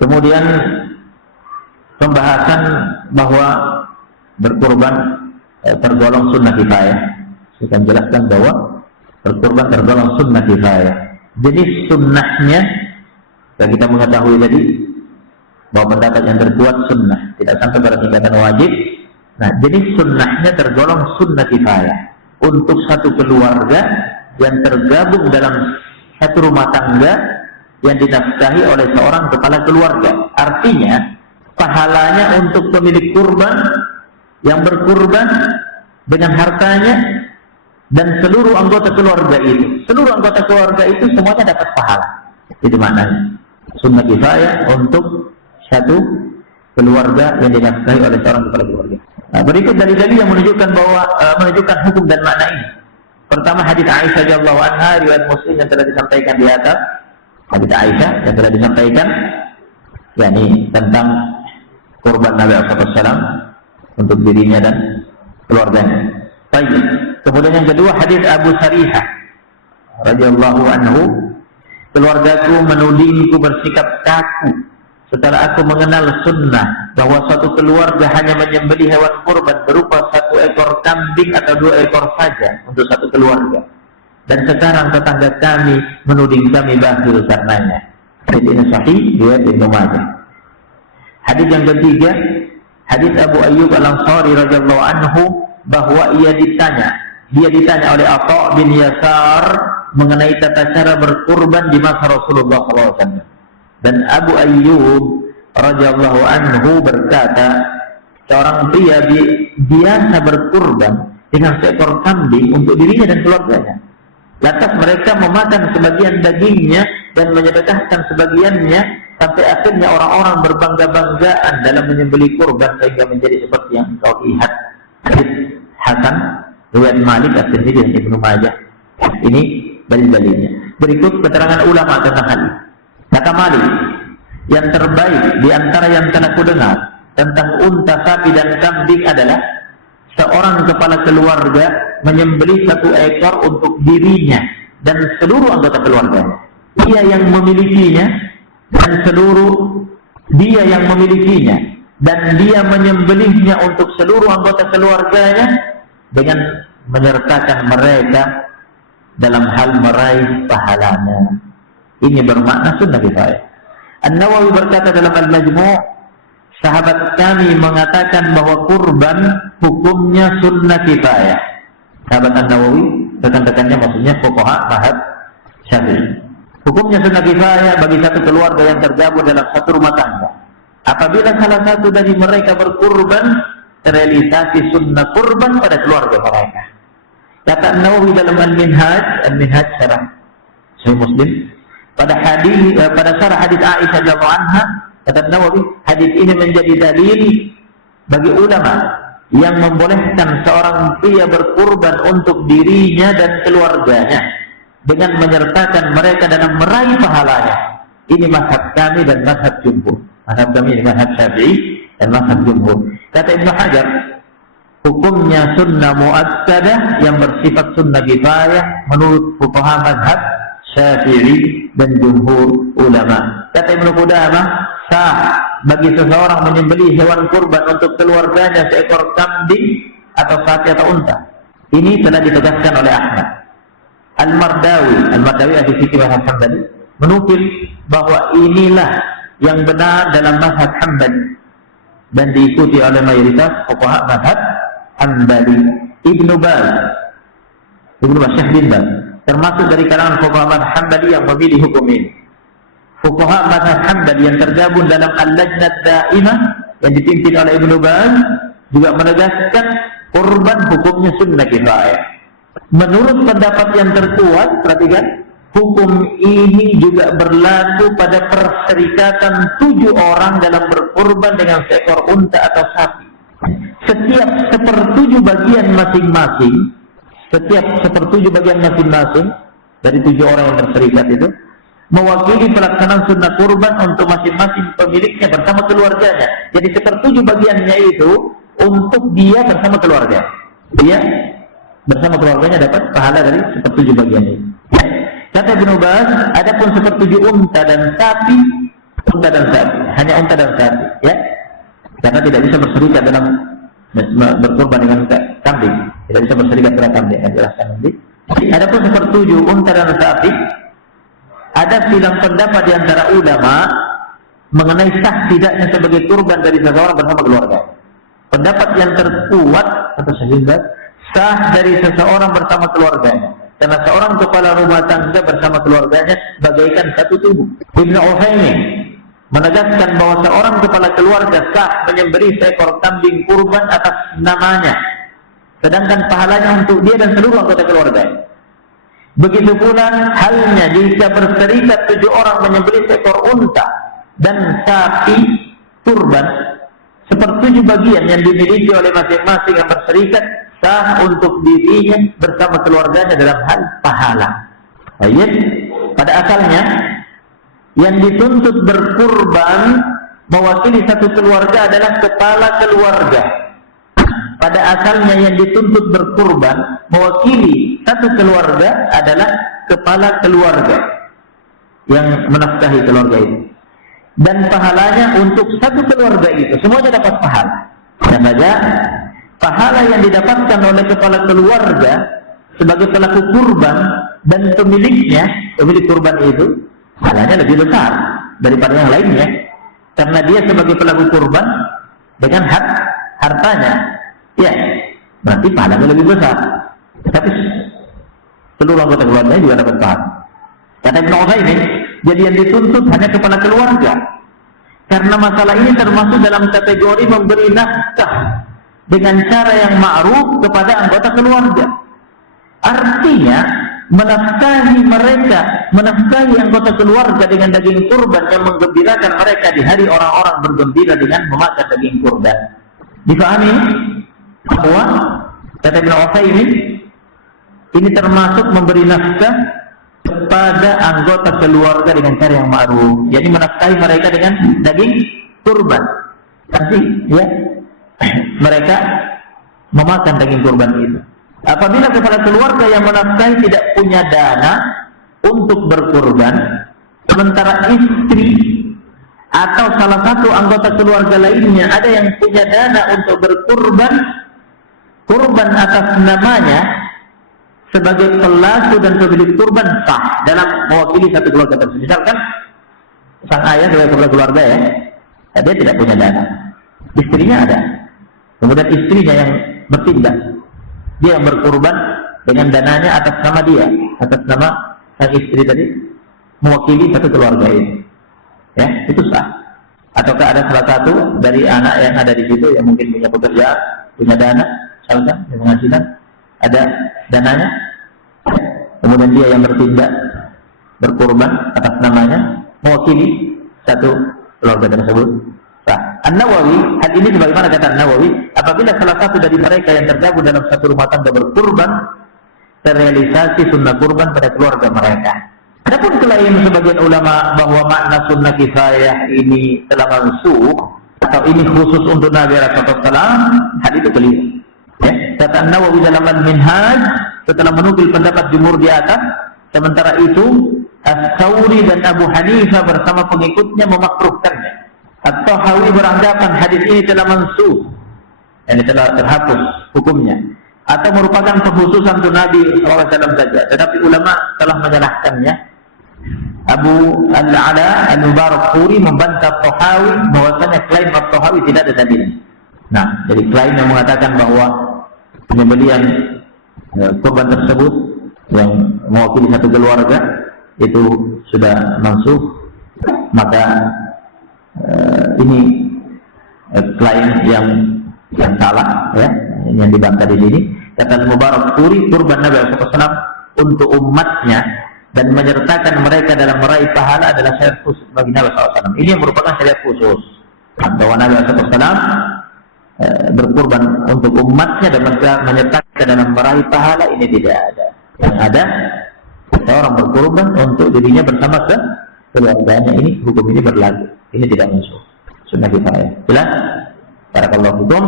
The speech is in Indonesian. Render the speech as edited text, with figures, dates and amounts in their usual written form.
Kemudian pembahasan bahwa berkurban tergolong sunnah kifayah. Saya akan jelaskan bahwa berkurban tergolong sunnah kifayah. Jadi sunnahnya, yang kita mengetahui tadi bahwa pendapat yang terkuat sunnah, tidak sampai pada tingkatan wajib. Nah, jadi sunnahnya tergolong sunnah kifayah untuk satu keluarga yang tergabung dalam satu rumah tangga yang dinafkahi oleh seorang kepala keluarga. Artinya pahalanya untuk pemilik kurban yang berkurban dengan hartanya dan seluruh anggota keluarga itu. Seluruh anggota keluarga itu semuanya dapat pahala. Itu maknanya. Sunnah kifayah untuk satu keluarga yang dinafkahi oleh seorang kepala keluarga. Nah, berikut dalil-dalil yang menunjukkan bahwa menunjukkan hukum dan makna ini. Pertama, hadits Aisyah radhiyallahu anha, riwayat Muslim yang telah disampaikan di atas. Hadits Aisyah yang telah disampaikan, yakni tentang kurban Nabi SAW untuk dirinya dan keluarganya. Baik. Kemudian yang kedua, hadis Abu Sarihah radhiyallahu anhu, keluargaku menudingku bersikap kaku setelah aku mengenal sunnah bahwa suatu keluarga hanya menyembelih hewan kurban berupa 1 ekor kambing atau 2 ekor saja untuk satu keluarga. Dan sekarang tetangga kami menuding kami bakhil karenanya. Hadis ini sahih riwayat Ibnu Majah. Hadis yang ketiga, hadis Abu Ayyub Al-Ansari radhiyallahu anhu, bahwa dia ditanya oleh Atha bin Yasar mengenai tata cara berkurban di masa Rasulullah SAW. Dan Abu Ayyub radhiyallahu anhu berkata, seorang pria biasa berkurban dengan seekor kambing untuk dirinya dan keluarganya. Lantas mereka memakan sebagian dagingnya dan menyedekahkan sebagiannya, sampai akhirnya orang-orang berbangga-banggaan dalam menyembelih kurban sehingga menjadi seperti yang engkau lihat. Hadis Hasan riwayat Malik At-Tirmidzi dan Ibnu Majah. Ini dalil-dalilnya. Berikut keterangan ulama tentang hal ini. Kata Malik, yang terbaik di antara yang telah kudengar tentang unta, sapi dan kambing adalah seorang kepala keluarga menyembelih 1 ekor untuk dirinya dan seluruh anggota keluarganya. Dia yang memilikinya dan dia menyembelihnya untuk seluruh anggota keluarganya dengan menyertakan mereka dalam hal meraih pahalanya. Ini bermakna sunnah kifayah. An-Nawawi berkata dalam Al-Majmu', sahabat kami mengatakan bahwa kurban hukumnya sunnah kifayah. Sahabat An-Nawawi, rekan-rekannya maksudnya fuqaha mazhab Syafi'i. Hukumnya sunnah kifayah bagi satu keluarga yang tergabung dalam satu rumah tangga. Apabila salah satu dari mereka berkurban, terrealisasi sunnah kurban pada keluarga mereka. Kata An-Nawawi dalam Al-Minhaj syarah Sahih Muslim, pada syarah hadis Aisyah radhiyallahu anha, kata Nawawi, hadis ini menjadi dalil bagi ulama yang membolehkan seorang pria berkurban untuk dirinya dan keluarganya dengan menyertakan mereka dalam meraih pahalanya. Ini mazhab kami dan mazhab jumhur. Mazhab kami ini mazhab Syafi'i dan mazhab jumhur. Kata Ibnu Hajar, hukumnya sunnah muakkadah yang bersifat sunnah kifayah menurut fuqaha mazhab Syafi'i dan jumhur ulama. Kata Ibnu Qudamah, sah bagi seseorang menyembelih hewan kurban untuk keluarganya seekor kambing atau sapi atau unta. Ini telah ditegaskan oleh Ahmad. Al-Mardawi ahli fikih mazhab Hambali menukil bahwa inilah yang benar dalam mazhab Hambali dan diikuti oleh mayoritas fuqaha mazhab Hambali. Ibnu Syekh bin Baz termasuk dari kalangan fuqaha mazhab Hambali yang memilih hukum ini. Fuqaha mazhab Hambali yang tergabung dalam Al-Lajnah Daimah yang dipimpin oleh Ibnu Baz juga menegaskan kurban hukumnya sunnah kifayah. Menurut pendapat yang terkuat, perhatikan, hukum ini juga berlaku pada perserikatan 7 orang dalam berkurban dengan seekor unta atau sapi. Setiap 1/7 bagian masing-masing dari 7 orang yang berserikat itu mewakili pelaksanaan sunnah kurban untuk masing-masing pemiliknya bersama keluarganya. Jadi 1/7 bagiannya itu untuk dia bersama keluarga. Dia bersama keluarganya dapat pahala dari 1/7 bagian ini. Kata Ibnu Baz, adapun sepertujuh unta dan sapi, hanya unta dan sapi, ya, karena tidak bisa berserikat dalam berkorban dengan kambing, tidak bisa berserikat dengan kambing. Yang jelaskan nanti. Adapun sepertujuh unta dan sapi, ada silang pendapat di antara ulama mengenai sah tidaknya sebagai kurban dari seseorang bersama keluarga. Pendapat yang terkuat atau sehingga sah dari seseorang bersama keluarganya. Karena seorang kepala rumah tangga bersama keluarganya bagaikan satu tubuh. Ibnu Utsaimin menegaskan bahwa seorang kepala keluarga sah menyembelih seekor kambing kurban atas namanya, sedangkan pahalanya untuk dia dan seluruh anggota keluarga. Begitu pula halnya jika berserikat 7 orang menyembelih seekor unta dan sapi kurban, sepertujuh bagian yang dimiliki oleh masing-masing yang berserikat sah untuk dirinya bersama keluarganya dalam hal pahala. Baik, pada asalnya yang dituntut berkurban mewakili satu keluarga adalah kepala keluarga. Pada asalnya yang dituntut berkurban mewakili satu keluarga adalah kepala keluarga yang menafkahi keluarga itu. Dan pahalanya untuk satu keluarga itu semuanya dapat pahala. Sengaja pahala yang didapatkan oleh kepala keluarga sebagai pelaku kurban dan pemiliknya, pemilik kurban itu, pahalanya lebih besar daripada yang lainnya, karena dia sebagai pelaku kurban dengan hartanya, ya, berarti pahalanya lebih besar. Tapi seluruh anggota keluarganya juga dapat pahala. Kata Ibnu Utsaimin, jadi yang dituntut hanya kepala keluarga, karena masalah ini termasuk dalam kategori memberi nafkah dengan cara yang ma'ruf kepada anggota keluarga. Artinya menafkahi anggota keluarga dengan daging kurban yang menggembirakan mereka di hari orang-orang bergembira dengan memakan daging kurban. Difahami bahwa kata Ibnu Utsaimin ini termasuk memberi nafkah kepada anggota keluarga dengan cara yang ma'ruf. Jadi menafkahi mereka dengan daging kurban. Nanti ya mereka memakan daging kurban itu. Apabila kepala keluarga yang menafkahi tidak punya dana untuk berkurban, sementara istri atau salah satu anggota keluarga lainnya ada yang punya dana untuk berkurban, kurban atas namanya sebagai pelaku dan pemilik kurban sah dalam mewakili satu keluarga tersebut. Misalkan sang ayah sebagai kepala keluarga, ya, dia tidak punya dana, istrinya ada. Kemudian istrinya yang bertindak, dia yang berkurban dengan dananya atas nama dia, atas nama sang istri tadi, mewakili satu keluarga ini, ya, itu sah. Ataukah ada salah satu dari anak yang ada di situ yang mungkin punya pekerjaan, punya dana, misalkan yang penghasilan, ada dananya, kemudian dia yang bertindak berkurban atas namanya, mewakili satu keluarga tersebut. An-Nawawi, hal ini sebagaimana kata An-Nawawi, apabila salah satu dari mereka yang tergabung dalam satu rumah tangga berkurban, terrealisasi sunnah kurban pada keluarga mereka. Adapun klaim sebagian ulama bahwa makna sunnah kifayah ini telah mansuh atau ini khusus untuk Nabi SAW, hal itu keliru. Ya, kata An-Nawawi dalam Al-Minhaj setelah menukil pendapat jumhur di atas, sementara itu As-Sawri dan Abu Hanifah bersama pengikutnya memakruhkannya. At-Tahawi beranggapan hadis ini telah mansuh, ini telah terhapus hukumnya, atau merupakan pengkhususan untuk Nabi SAW saja. Tetapi ulama telah menyalahkannya. Abu Al-Ala Al-Mubarakfuri membantah Tahawi bahwasanya klaim At-Tahawi tidak ada dalilnya. Nah, jadi klaim yang mengatakan bahwa penyembelihan korban tersebut yang mewakili satu keluarga itu sudah mansuh, maka ini klaim yang salah, ya, yang dibantah di sini. Kata Mubarakfuri, kurban Nabi SAW untuk umatnya dan menyertakan mereka dalam meraih pahala adalah syariat khusus bagi Nabi SAW. Ini yang merupakan syariat khusus, bahwa Nabi SAW berkurban untuk umatnya dan menyertakan dalam meraih pahala, ini tidak ada. Yang ada seorang berkurban untuk dirinya bersama keluarganya, ini hukum ini berlaku. Ini tidak musuh sunnah kifayah. Jelas? Barakallahu fikum.